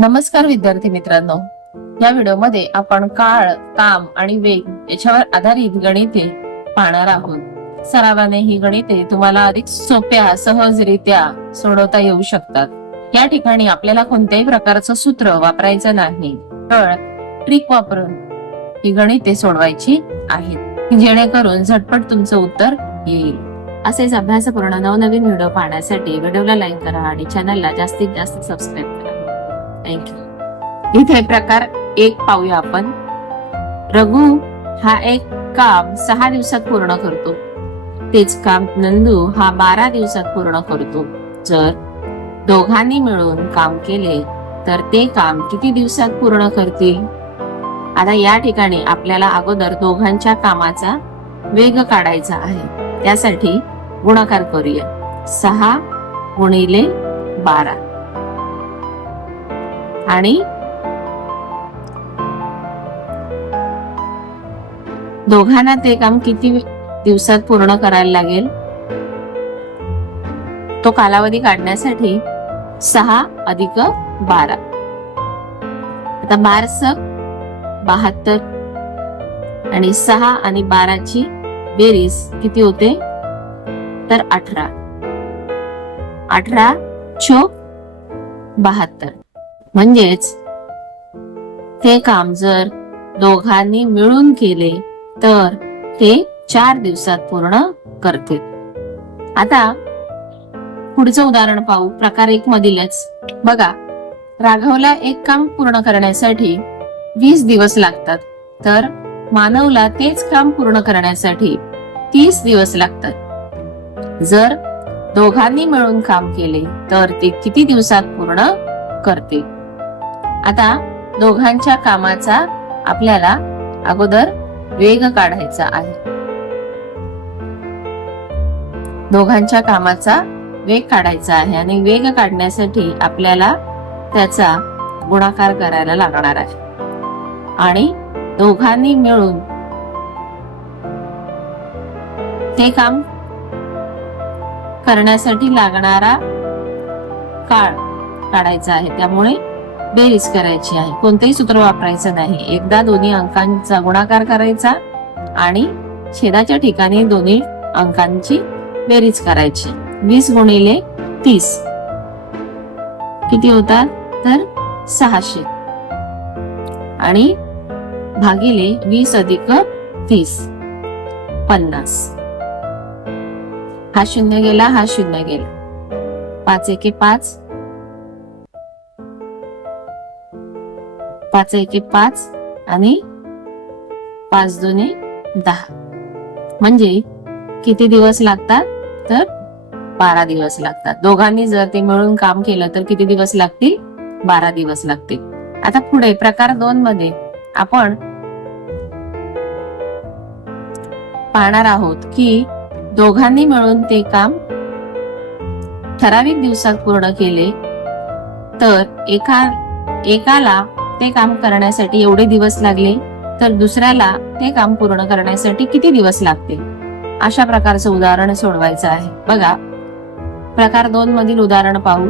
नमस्कार विद्यार्थी मित्रांनो. या व्हिडिओमध्ये आपण काळ काम आणि वेग याच्यावर आधारित गणिते पाहणार आहोत. सरावाने ही गणिते तुम्हाला अधिक सोप्या सहजरित्या सोडवता येऊ शकतात. या ठिकाणी आपल्याला कोणत्याही प्रकारचं सूत्र वापरायचं नाही. तर ट्रिक वापरून ही गणिते सोडवायची आहेत. जेणेकरून झटपट तुमचं उत्तर येईल. असेच अभ्यासपूर्ण नवनवीन व्हिडिओ पाहण्यासाठी व्हिडिओला लाईक करा आणि चॅनलला जास्तीत जास्त सबस्क्राईब करा. थँक्यू इथे प्रकार एक पाहूया आपण. रघु हा एक काम सहा दिवसात पूर्ण करतो. तेच काम नंदू हा बारा दिवसात पूर्ण करतो. जर दोघांनी मिळून काम केले तर ते काम किती दिवसात पूर्ण करतील? आता या ठिकाणी आपल्याला अगोदर दोघांच्या कामाचा वेग काढायचा आहे. त्यासाठी गुणाकार करूया. सहा गुणिले बारा. आणि दोघांना ते काम किती दिवसात पूर्ण करायला लागेल? तो कालावधी काढण्यासाठी सहा अधिक बारा. आता बारस बहात्तर आणि सहा आणि बाराची बेरीज किती होते? तर अठरा. अठरा छो बहात्तर. म्हणजेच ते काम जर दोघांनी मिळून केले तर ते चार दिवसात पूर्ण करते आता पुढचं उदाहरण पाहू. प्रकार एक मधीलच. बघा राघवला एक काम पूर्ण करण्यासाठी वीस दिवस लागतात तर मानवला तेच काम पूर्ण करण्यासाठी तीस दिवस लागतात. जर दोघांनी मिळून काम केले तर ते किती दिवसात पूर्ण करते आता दोघांच्या कामाचा आपल्याला अगोदर वेग काढायचा आहे. दोघांच्या कामाचा वेग काढायचा आहे आणि वेग काढण्यासाठी आपल्याला त्याचा गुणाकार करायला लागणार आहे. आणि दोघांनी मिळून ते काम करण्यासाठी लागणारा काळ काढायचा आहे. त्यामुळे बेरीज करायची आहे. कोणतेही सूत्र वापरायचं नाही. एकदा दोन्ही अंकांचा गुणाकार करायचा आणि छेदाच्या ठिकाणी दोन्ही अंकांची बेरीज करायची. वीस गुणिले तीस. किती होतात? तर सहाशे. आणि भागिले वीस अधिक तीस. पन्नास. हा शून्य गेला हा शून्य गेला. पाच एके पाच. पाच एके पाच आणि पाच दोने दहा. म्हणजे किती दिवस लागतात? तर बारा दिवस लागतात. दोघांनी जर ते मिळून काम केलं तर किती दिवस लागतील? बारा दिवस लागतील. आता पुढे प्रकार दोन मध्ये आपण पाहणार आहोत की दोघांनी मिळून ते काम ठराविक दिवसात पूर्ण केले तर एका एकाला ते काम करण्यासाठी एवढे दिवस लागले तर दुसऱ्याला ते काम पूर्ण करण्यासाठी किती दिवस लागतील? अशा प्रकारचं उदाहरण सोडवायचं आहे. बघा प्रकार दोन मधील उदाहरण पाहू.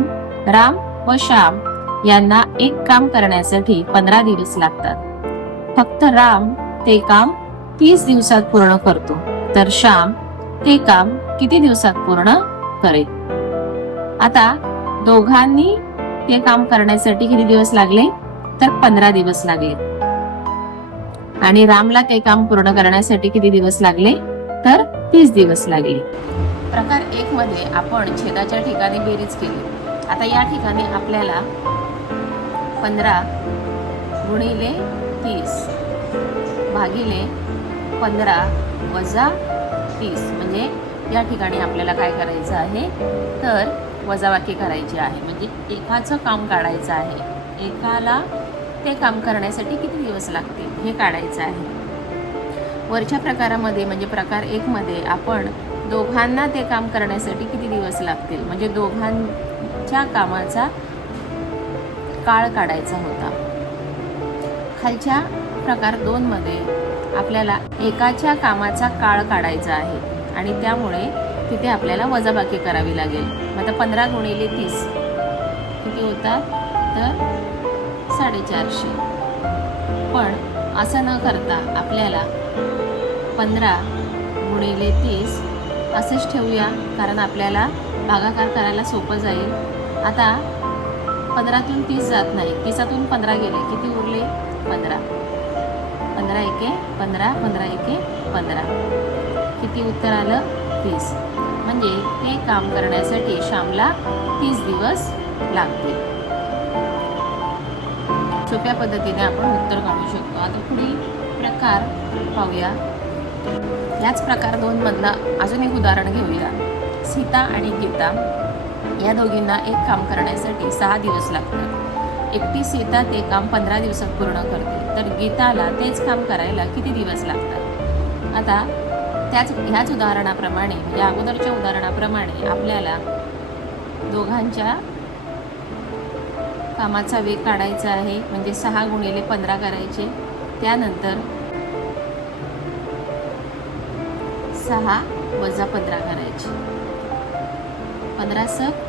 राम व श्याम यांना एक काम करण्यासाठी पंधरा दिवस लागतात. फक्त राम ते काम तीस दिवसात पूर्ण करतो तर श्याम ते काम किती दिवसात पूर्ण करेल? आता दोघांनी ते काम करण्यासाठी किती दिवस लागले? तर पंधरा दिवस लागले. आणि रामला ते काम पूर्ण करण्यासाठी किती दिवस लागले? तर तीस दिवस लागले. प्रकार एक मध्ये आपण छेदाच्या ठिकाणी बेरीज केली. आता या ठिकाणी आपल्याला पंधरा गुणिले तीस भागिले पंधरा वजा तीस. म्हणजे या ठिकाणी आपल्याला काय करायचं आहे? तर वजावाकी करायची आहे. म्हणजे एकाचं काम काढायचं आहे. एकाला ते काम करण्यासाठी किती दिवस लागतील हे काढायचं आहे. वरच्या प्रकारामध्ये म्हणजे प्रकार एकमध्ये आपण दोघांना ते काम करण्यासाठी किती दिवस लागतील? म्हणजे दोघांच्या कामाचा काळ काढायचा होता. खालच्या प्रकार दोनमध्ये आपल्याला एकाच्या कामाचा काळ काढायचा आहे आणि त्यामुळे तिथे आपल्याला वजाबाकी करावी लागेल. मग आता पंधरा गुणिले तीस किती होतात? तर साडेचारशे. पण असं न करता आपल्याला पंधरा गुणिले तीस असंच ठेवूया कारण आपल्याला भागाकार करायला सोपं जाईल. आता पंधरातून तीस जात नाही. तीसातून पंधरा गेले. किती उरले? पंधरा. पंधरा एके पंधरा पंधरा एके पंधरा. किती उत्तर आलं? तीस. म्हणजे ते काम करण्यासाठी श्यामला तीस दिवस लागतील. सोप्या पद्धतीने आपण उत्तर काढू शकतो. आता पुढील प्रकार पाहूया. याच प्रकार दोनमधलं अजून एक उदाहरण घेऊया. सीता आणि गीता या दोघींना एक काम करण्यासाठी सहा दिवस लागतात. एकटी सीता ते काम पंधरा दिवसात पूर्ण करते. तर गीताला तेच काम करायला किती दिवस लागतात? आता त्याच ह्याच उदाहरणाप्रमाणे म्हणजे अगोदरच्या उदाहरणाप्रमाणे आपल्याला दोघांच्या कामाचा वेग काढायचा आहे म्हणजे सहा गुणिले पंधरा करायचे. त्यानंतर सहा वजा पंधरा करायचे. पंधरा सक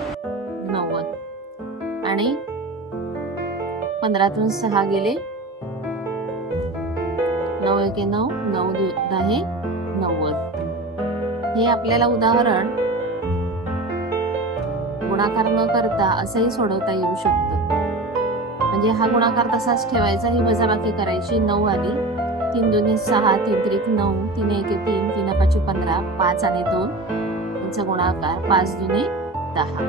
नव्वद. आणि पंधरातून सहा गेले नऊ एके नऊ नऊ दु नव्वद. हे आपल्याला उदाहरण गुणाकार न करता असंही सोडवता येऊ शकतं. म्हणजे हा गुणाकार तसाच ठेवायचा. ही वजाबाकी करायची. नऊ आली तीन दोन्ही सहा तीन त्रिक नऊ तीन एक तीन तीन पाचशे पंधरा पाच आणि दोन. यांचा गुणाकार पाच दुने दहा.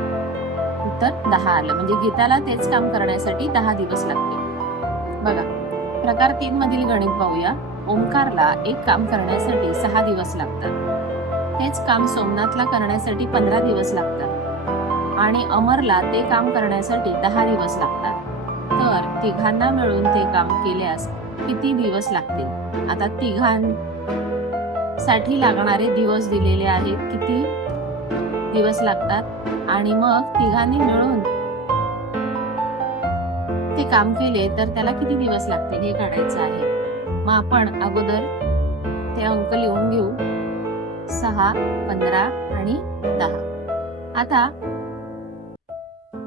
उत्तर दहा आलं. म्हणजे गीताला तेच काम करण्यासाठी दहा दिवस लागतील. बघा प्रकार तीन मधील गणित पाहूया. ओंकारला एक काम करण्यासाठी सहा दिवस लागतात. तेच काम सोमनाथला करण्यासाठी पंधरा दिवस लागतात. आणि अमरला ते काम करण्यासाठी दहा दिवस लागतात. तर तिघांना मिळून ते काम केल्यास किती दिवस लागतील? आता तिघांसाठी लागणारे दिवस दिलेले आहेत किती दिवस लागतात? आणि मग तिघांनी मिळून ते काम केले तर त्याला किती दिवस लागतील हे काढायचं आहे. मग आपण अगोदर ते अंक लिहून घेऊ. सहा पंधरा आणि दहा. आता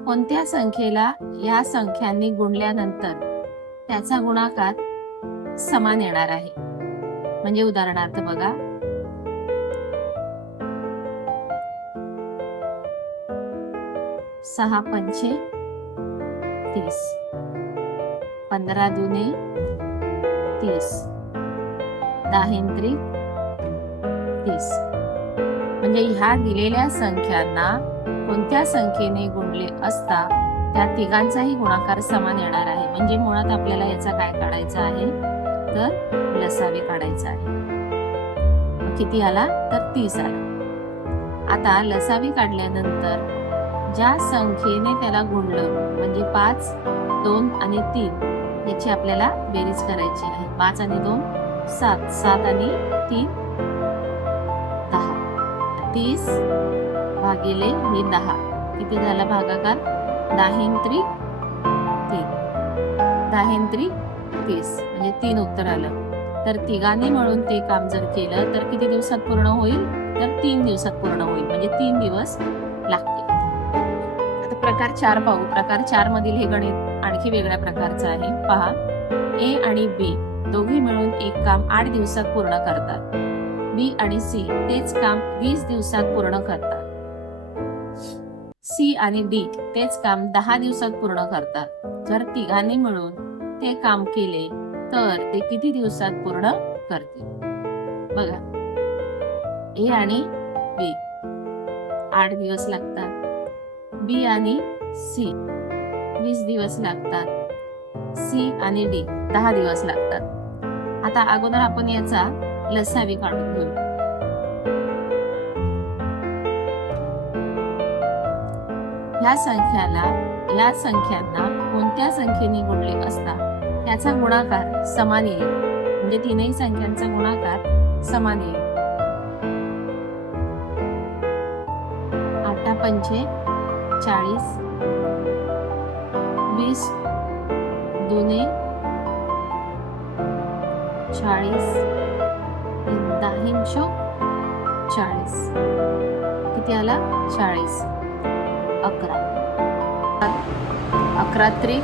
कोणत्या संख्येला या संख्यांनी गुणल्यानंतर त्याचा गुणाकार समान येणार आहे? म्हणजे उदाहरणार्थ बघा. सहा पंचे तीस. पंधरा दुने तीस. दाहेंत्री तीस. म्हणजे ह्या दिलेल्या संख्यांना कोणत्या संख्येने गुणले असता त्या तिघांचाही गुणाकार समान येणार आहे? म्हणजे मुळात आपल्याला याचा काय काढायचा आहे? तर लसावी काढायचा आहे. किती आला? तर तीस आला. आता लसावी काढल्यानंतर ज्या संख्येने त्याला गुणलं म्हणजे पाच दोन आणि तीन याची आपल्याला बेरीज करायची आहे. पाच आणि दोन सात. सात आणि तीन दहा. तीस भागिले हे दहा. किती झाला भागाकार? दाहेंत्री तीन. दाहेंत्री तीस. म्हणजे तीन उत्तर आलं. तर तिघांनी मिळून ते काम जर केलं तर किती दिवसात पूर्ण होईल? तर तीन दिवसात पूर्ण होईल. म्हणजे तीन दिवस लागतील. आता प्रकार चार पाहू. प्रकार चार मधील हे गणित आणखी वेगळ्या प्रकारचं आहे. पहा. ए आणि बी दोघे मिळून एक काम आठ दिवसात पूर्ण करतात. बी आणि सी तेच काम वीस दिवसात पूर्ण करतात. सी आणि डी तेच काम दहा दिवसात पूर्ण करतात. जर तिघांनी मिळून ते काम केले तर ते किती दिवसात पूर्ण करतील? बघा. ए आणि बी. आठ दिवस लागतात. बी आणि सी. वीस दिवस लागतात. सी आणि डी दहा दिवस लागतात. आता अगोदर आपण याचा लसावी काढून घेऊ. ह्या संख्याला या संख्यांना कोणत्या संख्येने गुणले असता त्याचा गुणाकार समान येईल. म्हणजे तीनही संख्यांचा गुणाकार समान येईल. आठा पंचे चाळीस वीस दोने चाळीस दहा चाळीस. किती आला? चाळीस. अकरा. अकरा त्रिक.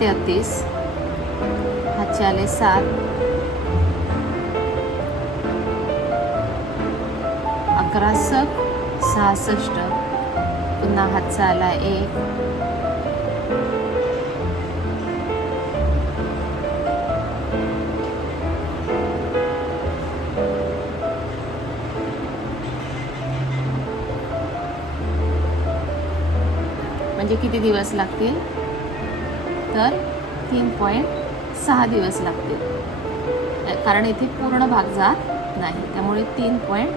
तेहतीस. हातचे आले सात. अकरा सक. सहासष्ट. पुन्हा हातचा आला एक. म्हणजे किती दिवस लागतील? तर तीन पॉईंट सहा दिवस लागतील. कारण इथे पूर्ण भाग जात नाही. त्यामुळे तीन पॉईंट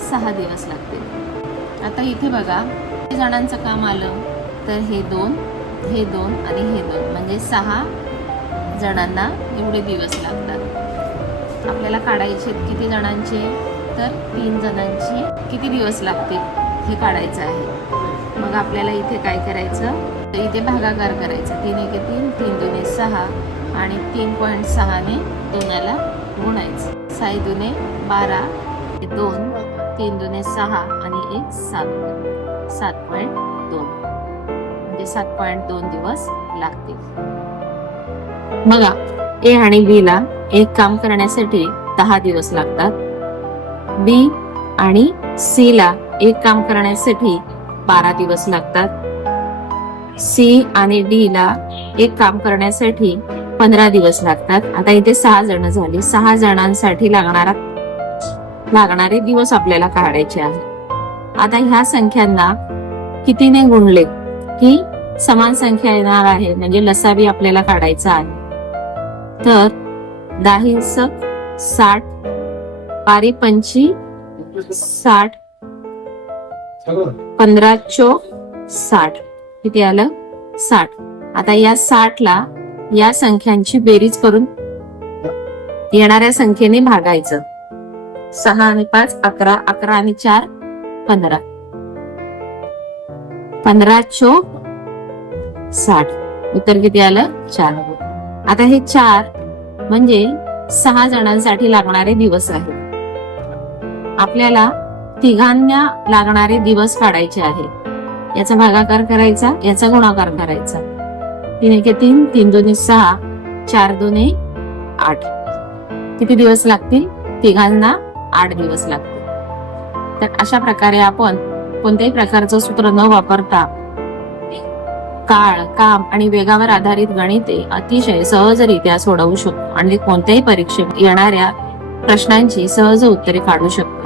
सहा दिवस लागतील. आता इथे बघा किती जणांचं काम आलं? तर हे दोन हे दोन आणि हे दोन. म्हणजे सहा जणांना एवढे दिवस लागतात. आपल्याला काढायचे आहेत किती जणांचे? तर तीन जणांचे किती दिवस लागतील हे काढायचं आहे. मग आपल्याला इथे काय करायचं? तर इथे भागाकार करायचा. तीन एके तीन तीन दोन्ही सहा आणि तीन पॉईंट सहाने दोनाला गुणायचं. साई दुने बारा दोन तीन दुने सहा आणि एक सात. सात पॉईंट दोन. म्हणजे सात पॉईंट दोन दिवस लागतील. बघा ए आणि बी ला एक काम करण्यासाठी दहा दिवस लागतात. बी आणि सी ला एक काम करण्यासाठी बारा दिवस लागतात. सी आणि डी ला एक काम करण्यासाठी पंधरा दिवस लागतात. आता इथे सहा जण झाली. सहा जणांसाठी लागणारा लागणारे दिवस आपल्याला काढायचे आहेत. आता ह्या संख्यांना कितीने गुणले? की समान संख्या येणार आहे. म्हणजे लसावी आपल्याला काढायचा आहे. तर दहा हिंसक साठ बारी पंची साठ पंधरा चोक साठ. किती आलं? साठ. आता या साठ ला या संख्यांची बेरीज करून येणाऱ्या संख्येने भागायचं. सहा आणि पाच अकरा अकरा आणि चार पंधरा. पंधरा चोक साठ. उत्तर किती आलं? चार. आता हे चार म्हणजे सहा जणांसाठी लागणारे दिवस आहेत. आपल्याला तिघांना लागणारे दिवस काढायचे आहेत. याचा भागाकार करायचा याचा गुणाकार करायचा. तीन एके तीन तीन दोन्ही सहा चार दोन्ही आठ. किती दिवस लागतील? तिघांना आठ दिवस लागतील. तर अशा प्रकारे आपण कोणत्याही प्रकारचं सूत्र न वापरता काळ काम आणि वेगावर आधारित गणिते अतिशय सहजरित्या सोडवू शकतो. आणि कोणत्याही परीक्षेत येणाऱ्या प्रश्नांची सहज उत्तरे काढू शकतो.